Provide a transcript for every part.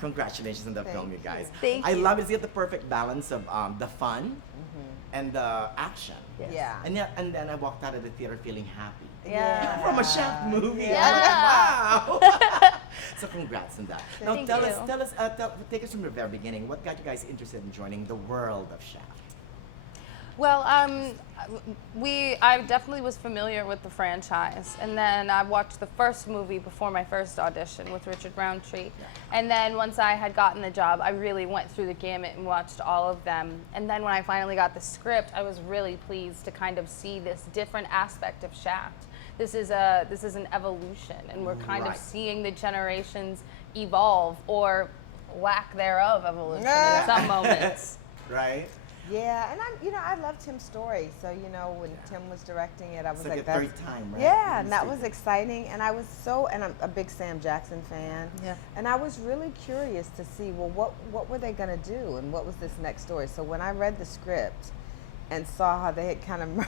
Congratulations on the film, you guys. Thank I you. love it. It's got the perfect balance of the fun and the action. Yes. Yeah. And then I walked out of the theater feeling happy. Yeah. From a chef movie. Yeah. I was like, wow. So congrats on that. Now Thank tell you. us, take us from the very beginning. What got you guys interested in joining the world of Chef? Well, I definitely was familiar with the franchise, and then I watched the first movie before my first audition with Richard Roundtree, and then once I had gotten the job, I really went through the gamut and watched all of them. And then when I finally got the script, I was really pleased to kind of see this different aspect of Shaft. This is an evolution, and we're kind of seeing the generations evolve, or lack thereof evolution in some moments. Right? Yeah, and I loved Tim's story. So, when Tim was directing it, I was It's like like, the third time, right? Yeah, and that was exciting. And and I'm a big Sam Jackson fan. Yeah. And I was really curious to see, well, what were they going to do? And what was this next story? So when I read the script and saw how they had kind of,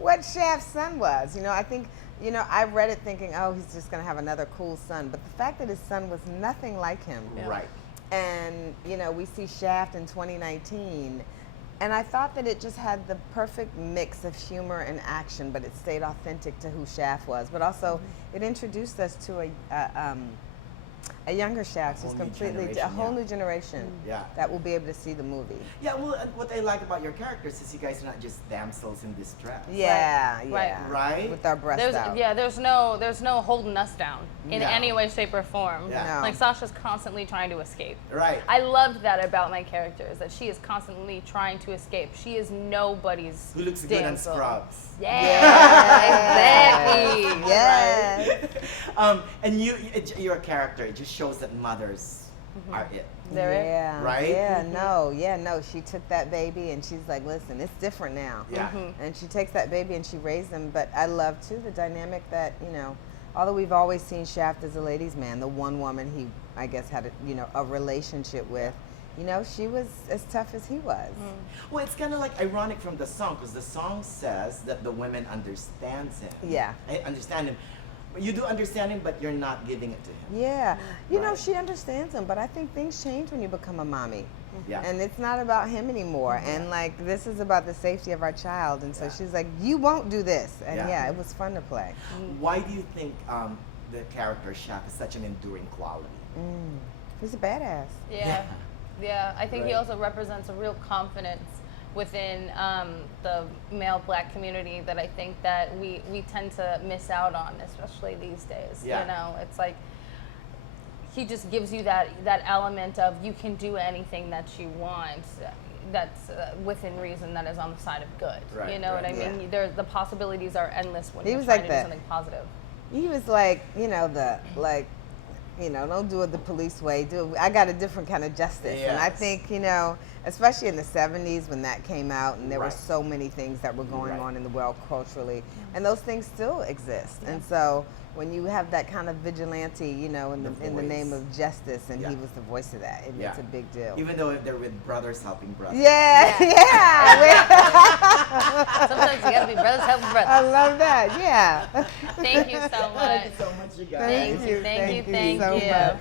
what Shaft's son was, I think, I read it thinking, oh, he's just going to have another cool son. But the fact that his son was nothing like him. Yeah. Right. And, we see Shaft in 2019. And I thought that it just had the perfect mix of humor and action, but it stayed authentic to who Shaft was. But also, it introduced us to a younger Shaft who's completely a whole new generation that will be able to see the movie. Yeah, well, and what I like about your characters is you guys are not just damsels in distress. Yeah, Right. yeah. Right? With our breasts out. There's no holding us down in No. any way, shape, or form. Yeah. No. Like Sasha's constantly trying to escape. Right. I loved that about my character, is that she is constantly trying to escape. She is nobody's Who looks good on damsel. Scrubs. Yeah, exactly. Yes. And your character, it just shows that mothers are it. They're it. Yeah. Right? Yeah, no. She took that baby and she's like, listen, it's different now. Yeah. And she takes that baby and she raised him. But I love too the dynamic that, although we've always seen Shaft as a ladies' man, the one woman he, I guess, had a relationship with, she was as tough as he was. Well, it's kind of like ironic from the song, because the song says that the women understands him. Yeah. I understand him. You do understand him, but you're not giving it to him. Yeah. You know, Right. she understands him, but I think things change when you become a mommy. Yeah. And it's not about him anymore. And like, this is about the safety of our child. And so she's like, you won't do this. And Yeah. it was fun to play. Why do you think the character Shaq is such an enduring quality? He's a badass. Yeah. I think he Right. also represents a real confidence within the male black community that I think that we tend to miss out on, especially these days. Yeah. You know, it's like he just gives you that element of you can do anything that you want. That's within reason, that is on the side of good. Right, You know right. what I mean? The possibilities are endless when He you're was trying like to do that. something positive. He was like, don't do it the police way. I got a different kind of justice. And I Yes. think, especially in the 70s when that came out and there were Right. so many things that were going Right. on in the world culturally, and those things still exist. And so when you have that kind of vigilante, in the name voice. of justice, and Yeah. he was the voice of that, Yeah. it's a big deal. Even though they're with brothers helping brothers. Yeah. Sometimes you gotta be brothers helping I brothers. love that. Yeah. Thank you so much. Thank you so much, you guys. Thank you. Thank you Thank so you. much.